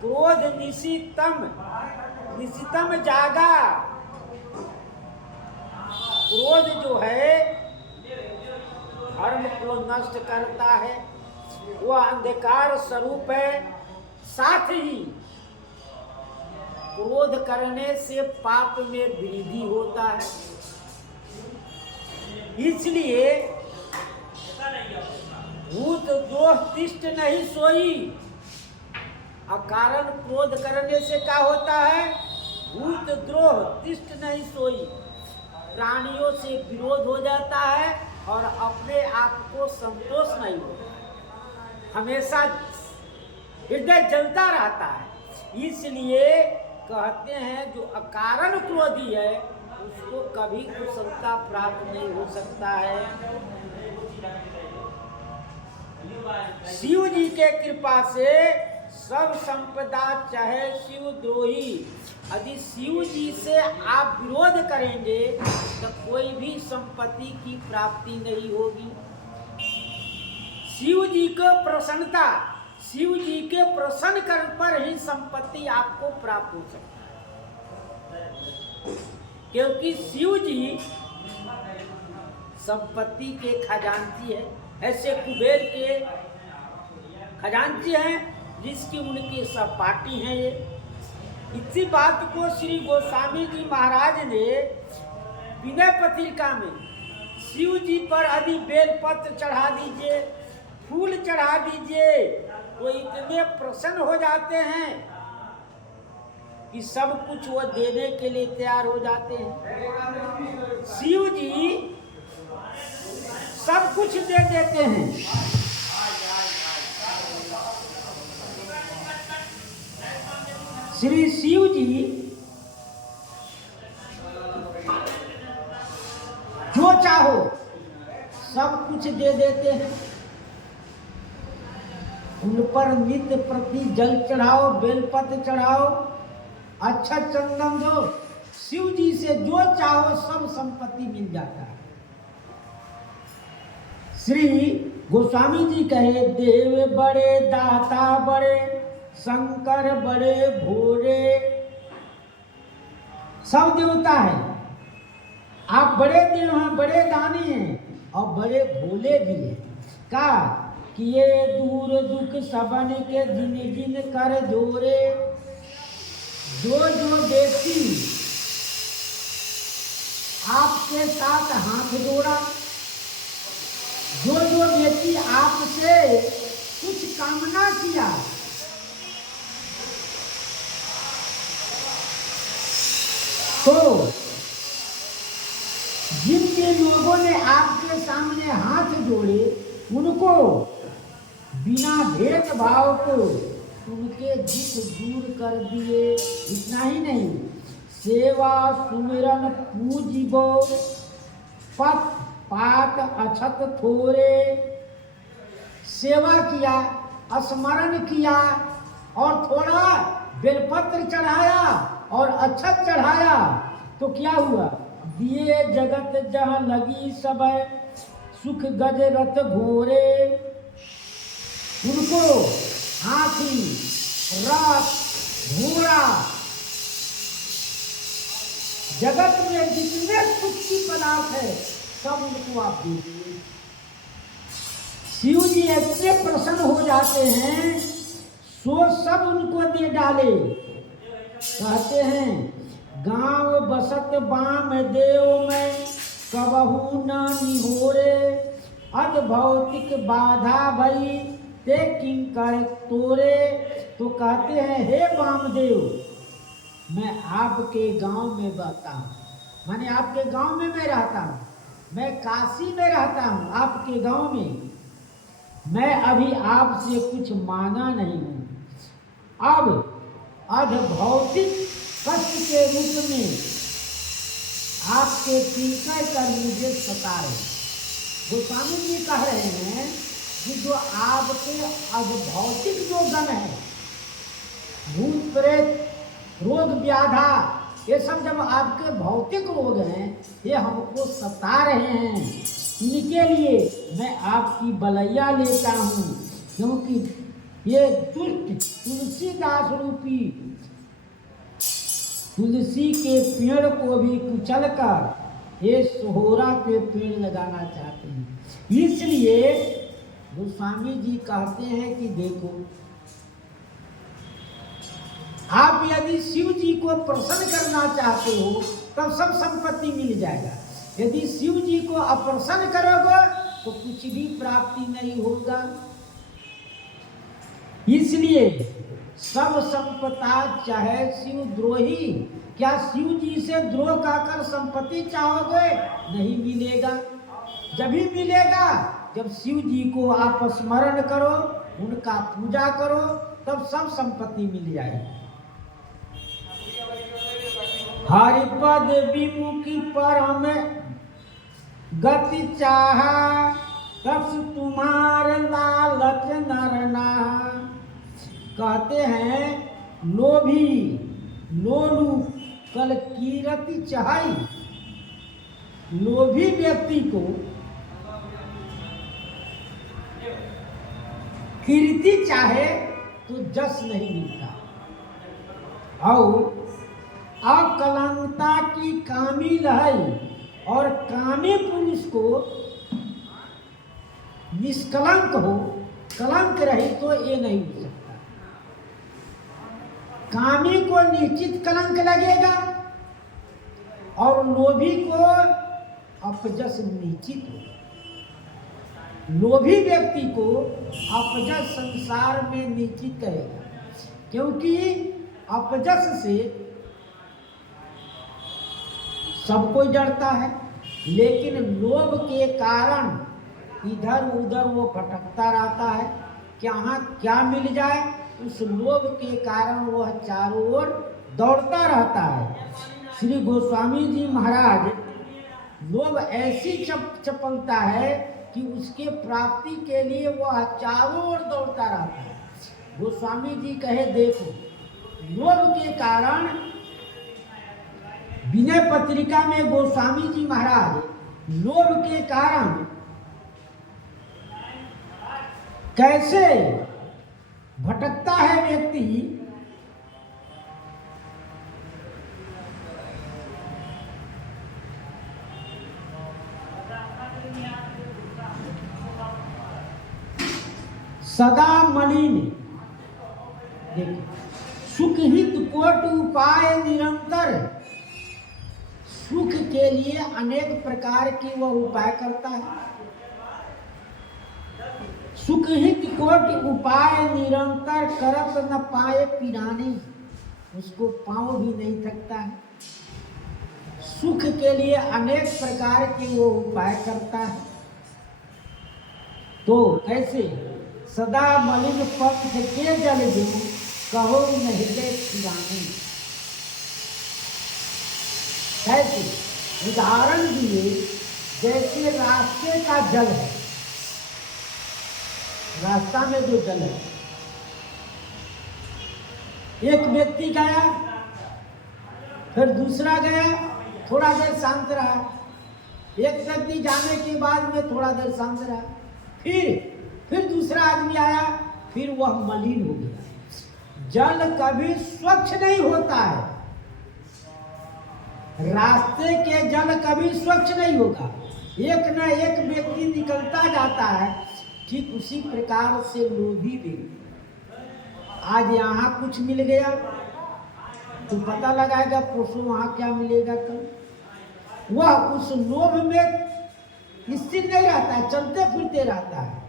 क्रोध निशितम ईप्सितम जागा। क्रोध जो है धर्म को नष्ट करता है, वह अंधकार स्वरूप है। साथ ही क्रोध करने से पाप में वृद्धि होता है। इसलिए भूत दोष तिष्ठ नहीं सोई। अकारण क्रोध करने से क्या होता है? भूत द्रोह तिष्ठ नहीं सोई। प्राणियों से विरोध हो जाता है और अपने आप को संतोष नहीं होता, हमेशा हृदय जलता रहता है। इसलिए कहते हैं जो अकारण क्रोधी है उसको कभी कुशलता प्राप्त नहीं हो सकता है। शिव जी के कृपा से सब संपदा चाहे शिव द्रोही। यदि शिव जी से आप विरोध करेंगे तो कोई भी संपत्ति की प्राप्ति नहीं होगी। शिव जी को प्रसन्नता, शिव जी के प्रसन्न कर पर ही संपत्ति आपको प्राप्त हो सकती है, क्योंकि शिव जी संपत्ति के खजांची है। ऐसे कुबेर के खजांची हैं जिसकी उनकी सहपाठी हैं ये। इसी बात को श्री गोस्वामी जी महाराज ने विनय पत्रिका में शिव जी पर यदि बेलपत्र चढ़ा दीजिए, फूल चढ़ा दीजिए तो इतने प्रसन्न हो जाते हैं कि सब कुछ वो देने के लिए तैयार हो जाते हैं। शिव जी सब कुछ दे देते हैं। श्री शिव जी जो चाहो सब कुछ दे देते हैं। उन पर नित्य प्रति जल चढ़ाओ, बेलपत्र चढ़ाओ, अच्छा चंदन दो, शिव जी से जो चाहो सब संपत्ति मिल जाता है। श्री गोस्वामी जी कहे देव बड़े दाता बड़े, शंकर बड़े भोरे। सब देवता है, आप बड़े देव हैं, बड़े दानी हैं और बड़े भोले भी हैं। का कि ये दूर दुख सबन के जिन जिन कर जोरे। जो जो व्यक्ति आपके साथ हाथ जोड़ा, जो जो व्यक्ति आपसे कुछ कामना किया, तो जिन जिन लोगों ने आपके सामने हाथ जोड़े उनको बिना भेदभाव को उनके दुख दूर कर दिए। इतना ही नहीं, सेवा सुमिरन पूजिबो पथ पात अछत थोरे। सेवा किया, स्मरण किया और थोड़ा बेलपत्र चढ़ाया और अक्षत चढ़ाया तो क्या हुआ? दिए जगत जहाँ लगी सब सुख गज रथ घोरे। उनको हाथी, रथ, घोड़ा, जगत में जितने सुख की पदार्थ है सब उनको आप दीजिए। शिव जी इतने प्रसन्न हो जाते हैं सो सब उनको दे डाले। कहते हैं गांव बसत बाम देव में कबहू न निहोरे। अद भौतिक बाधा भई ते किंकर तोरे। तो कहते हैं हे वामदेव, मैं आपके गांव में बसता हूँ, माने आपके गांव में मैं रहता हूँ, मैं काशी में रहता हूँ आपके गांव में। मैं अभी आपसे कुछ मांगा नहीं हूँ। अब अध भौतिक कष्ट के रूप में आपके किंकर कर मुझे सता रहे। गोस्वामी जी कह रहे हैं कि जो आपके अध भौतिक जो गण है, भूत प्रेत, रोग व्याधा, ये सब जब आपके भौतिक रोग हैं, ये हमको सता रहे हैं। इनके लिए मैं आपकी बलैया लेता हूँ, क्योंकि ये दुष्ट तुलसीदास रूपी तुलसी के पेड़ को भी कुचल कर ये सोहरा के पेड़ लगाना चाहते हैं। इसलिए गोस्वामी जी कहते हैं कि देखो, आप यदि शिव जी को प्रसन्न करना चाहते हो तब सब संपत्ति मिल जाएगा। यदि शिव जी को अप्रसन्न करोगे तो कुछ भी प्राप्ति नहीं होगा। इसलिए सब संपदा चाहे शिव द्रोही। क्या शिव जी से द्रोह कर संपत्ति चाहोगे? नहीं मिलेगा। जब ही मिलेगा जब शिव जी को आप स्मरण करो, उनका पूजा करो, तब सब संपत्ति मिल जाएगी। हरिपद विमुखी पर हमें गति चाहा, तस तुम्हार लालच नरना। कहते हैं लोभी लोलू कल कीरति चाही। लोभी व्यक्ति को कीर्ति चाहे तो जस नहीं मिलता, और अकलंकता की कामी लहई। और कामी पुरुष को निष्कलंक हो, कलंक रहे तो ये नहीं हो सकता। कामी को निश्चित कलंक लगेगा और लोभी को अपजस निश्चित हो। लोभी व्यक्ति को अपजस संसार में निश्चित रहेगा, क्योंकि अपजस से सब कोई डरता है, लेकिन लोभ के कारण इधर उधर वो भटकता रहता है। यहाँ क्या मिल जाए, उस लोभ के कारण वह चारों ओर दौड़ता रहता है। श्री गोस्वामी जी महाराज, लोभ ऐसी चपलता है कि उसके प्राप्ति के लिए वह चारों ओर दौड़ता रहता है। गोस्वामी जी कहे देखो, लोभ के कारण, विनय पत्रिका में गोस्वामी जी महाराज लोभ के कारण कैसे भटकता है व्यक्ति, सदा मलिन। देखो, सुख हित कोट उपाय निरंतर। सुख के लिए अनेक प्रकार की वह उपाय करता है। सुख हित कोट उपाय निरंतर करत न पाए पिराने। उसको पांव भी नहीं थकता है। सुख के लिए अनेक प्रकार के वो उपाय करता है। तो कैसे? सदा मलिन पंथ के जल दो, कहो नहीं दे पिराने। कैसे? उदाहरण दिए, जैसे रास्ते का जल है, रास्ता में जो जल है, एक व्यक्ति गया, फिर दूसरा गया, थोड़ा देर शांत रहा, एक व्यक्ति जाने के बाद में थोड़ा देर शांत रहा, फिर दूसरा आदमी आया, फिर वह मलिन हो गया। जल कभी स्वच्छ नहीं होता है। रास्ते के जल कभी स्वच्छ नहीं होगा, एक न एक व्यक्ति निकलता जाता है। ठीक उसी प्रकार से लोभी भी, आज यहाँ कुछ मिल गया तो पता लगाएगा परसों वहाँ क्या मिलेगा कल। वह उस लोभ में स्थिर नहीं रहता है, चलते फिरते रहता है।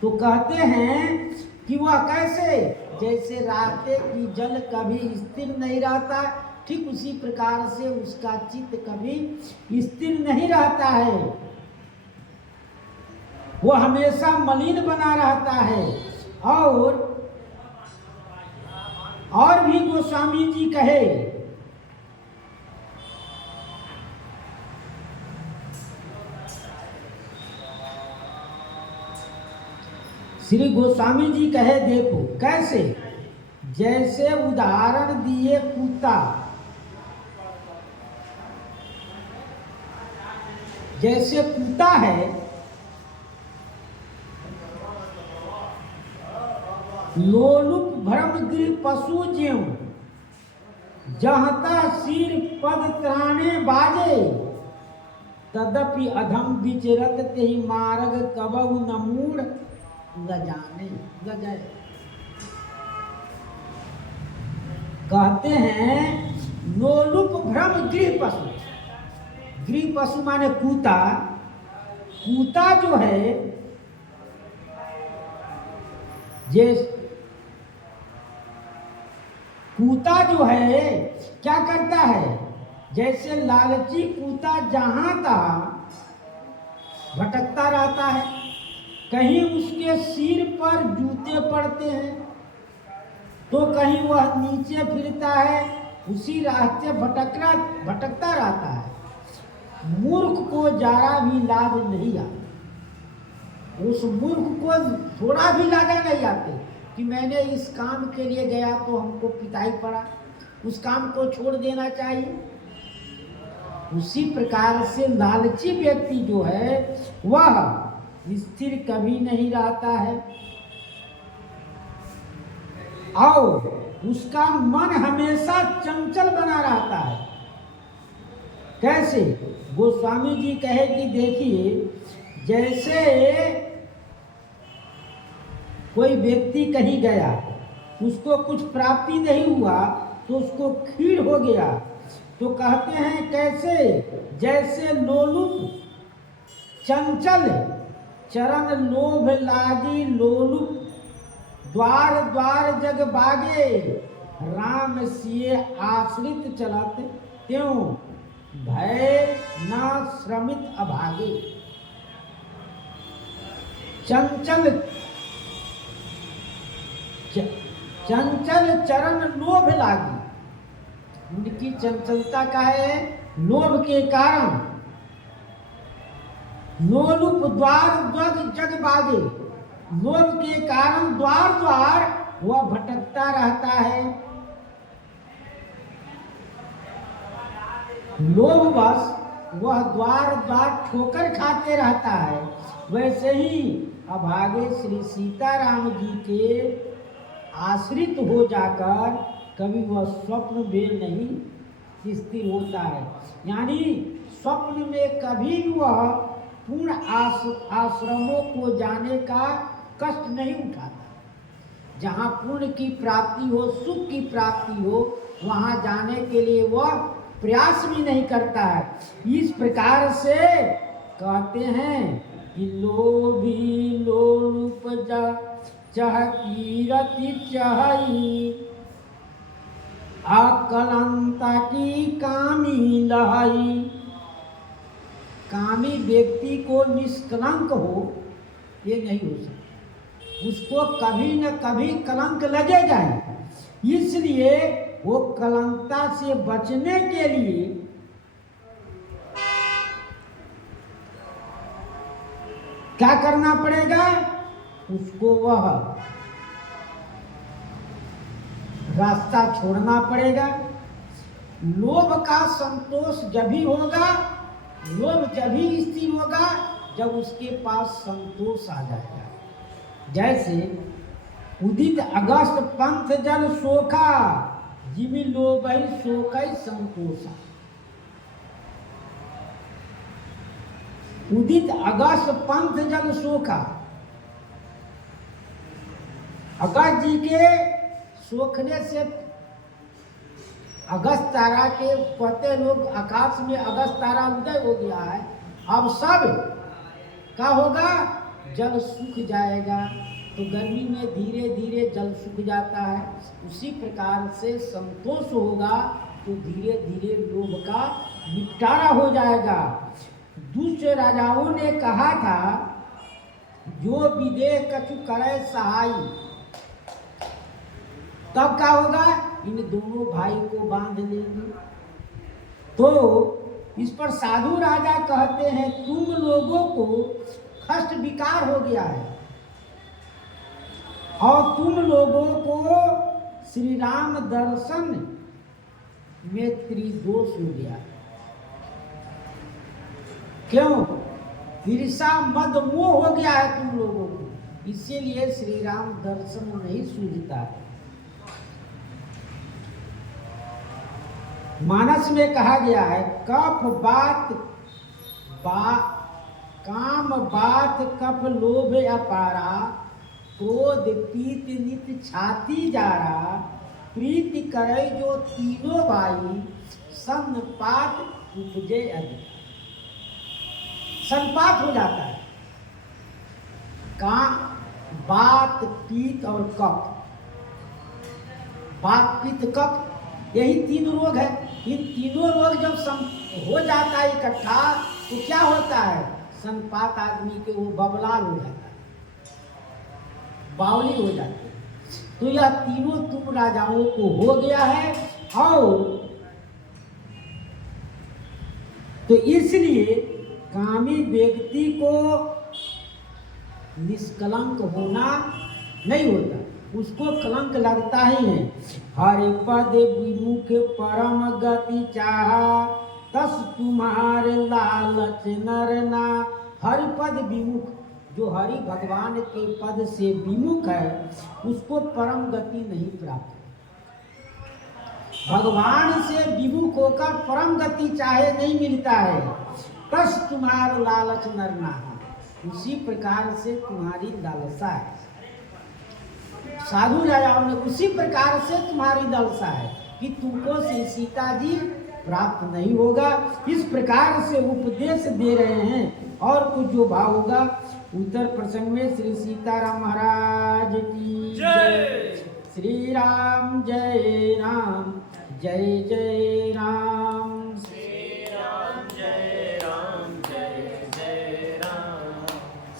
तो कहते हैं कि वह कैसे? जैसे रास्ते की जल कभी स्थिर नहीं रहता, ठीक उसी प्रकार से उसका चित्त कभी स्थिर नहीं रहता है। वो हमेशा मलिन बना रहता है। और भी गोस्वामी जी कहे, श्री गोस्वामी जी कहे देखो कैसे? जैसे उदाहरण दिए कुत्ता, जैसे कुत्ता है, लोलुप भ्रम गृह पशु ज्यों। जहता सिर पद त्राणे बाजे, तदपि अधम विचरत तेहि मार्ग कबहु न मूढ़ न जाने न जाए। कहते हैं नोलुप भ्रम गृह पशु। गृह पशु माने कूता। कूता जो है कूता जो है क्या करता है, जैसे लालची कूता जहां तहां भटकता रहता है, कहीं उसके सिर पर जूते पड़ते हैं तो कहीं वह नीचे फिरता है, उसी रास्ते भटकता रहता है। मूर्ख को जरा भी लाज नहीं आता। उस मूर्ख को थोड़ा भी लाजा नहीं आते कि मैंने इस काम के लिए गया तो हमको पिटाई पड़ा, उस काम को छोड़ देना चाहिए। उसी प्रकार से लालची व्यक्ति जो है वह स्थिर कभी नहीं रहता है और उसका मन हमेशा चंचल बना रहता है। कैसे? गोस्वामी जी कहे कि देखिए, जैसे कोई व्यक्ति कहीं गया, उसको कुछ प्राप्ति नहीं हुआ तो उसको खीड़ हो गया, तो कहते हैं कैसे? जैसे लोलुप चंचल चरण लोभ लागी लोलुप, द्वार द्वार जग बागे, राम सिए आश्रित चलत त्यों, भय न श्रमित अभागे। चंचल चरण लोभ लागी, उनकी चंचलता का है लोभ के कारण। लोलुप द्वार द्वार जग बागे, लोभ के कारण द्वार द्वार वह भटकता रहता है। लोभवश वह द्वार द्वार ठोकर खाते रहता है। वैसे ही अभागे श्री सीताराम जी के आश्रित हो जाकर कभी वह स्वप्न में नहीं स्थिर होता है, यानी स्वप्न में कभी वह पूर्ण आश्रमों को जाने का कष्ट नहीं उठाता। जहाँ पुण्य की प्राप्ति हो, सुख की प्राप्ति हो, वहाँ जाने के लिए वह प्रयास भी नहीं करता है। इस प्रकार से कहते हैं कि लोभी लोलुप चह कीरति चहई, अकलंता की कामी लहई। कामी व्यक्ति को निष्कलंक हो ये नहीं हो सकता, उसको कभी न कभी कलंक लगे जाए। इसलिए वो कलंकता से बचने के लिए क्या करना पड़ेगा? उसको वह रास्ता छोड़ना पड़ेगा। लोभ का संतोष जब ही होगा, लोभ जब ही स्थिर होगा जब उसके पास संतोष आ जाएगा। जैसे उदित अगस्त पंथ जल सोखा, जिमि लोभई सोखई संतोषा। उदित अगस्त पंथ जल सोखा, अगस्त जी के सोखने से अगस्त तारा के पते लोग आकाश में अगस्त तारा उदय हो गया है। अब सब क्या होगा? जल सूख जाएगा, तो गर्मी में धीरे धीरे जल सूख जाता है। उसी प्रकार से संतोष होगा तो धीरे धीरे लोभ का निपटारा हो जाएगा। दूसरे राजाओं ने कहा था, जो विदेह कछु करे सहाई, तब क्या होगा? इन दोनों भाई को बांध लेंगे। तो इस पर साधु राजा कहते हैं, तुम लोगों को कष्ट विकार हो गया है और तुम लोगों को श्री राम दर्शन में त्रिदोष हो गया। क्यों? ईर्षा मद मोह हो गया है तुम लोगों को, इसीलिए श्री राम दर्शन नहीं सूझता है। मानस में कहा गया है कफ काम बात कफ लोभ अपारा, क्रोध पीत नित छाती जारा, प्रीति करे जो तीनों भाई, सन्पात उपजे अधिक। सन्पात हो जाता है। बात पीत और कफ, बात पीत कफ, यही तीन रोग है। इन तीनों रोग जब हो जाता है इकट्ठा तो क्या होता है, सन्पात आदमी के वो बबलाल हो जाता है, बावली हो जाती है। तो यह तीनों तुम राजाओं को हो गया है। और तो इसलिए कामी व्यक्ति को निष्कलंक होना नहीं होता, उसको कलंक लगता ही है। हरि पद विमुख परम गति चाहा, तस तुम्हारे लालच नर ना। हरि पद विमुख, जो हरि भगवान के पद से विमुख है, उसको परम गति नहीं प्राप्त। भगवान से विमुख होकर परम गति चाहे नहीं मिलता है। तस तुम्हारा लालच नर ना, उसी प्रकार से तुम्हारी लालसा है। साधु राजाओं ने उसी प्रकार से तुम्हारी लालसा है कि तुमको श्री सीता जी प्राप्त नहीं होगा। इस प्रकार से उपदेश दे रहे हैं। और कुछ जो भाव होगा उत्तर प्रसंग में। श्री सीताराम महाराज की जय। श्री राम जय राम, जय जय राम। श्री राम जय राम, जय जय राम।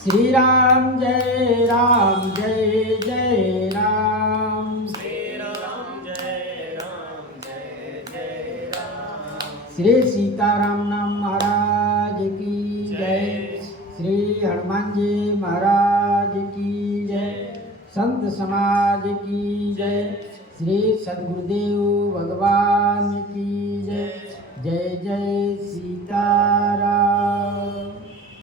श्री राम जय राम, जय जय राम। श्री राम जय राम, जय जय राम। श्री सीताराम नाम महाराज की जय। श्री हनुमान जी महाराज की जय। संत समाज की जय। श्री सद्गुरुदेव भगवान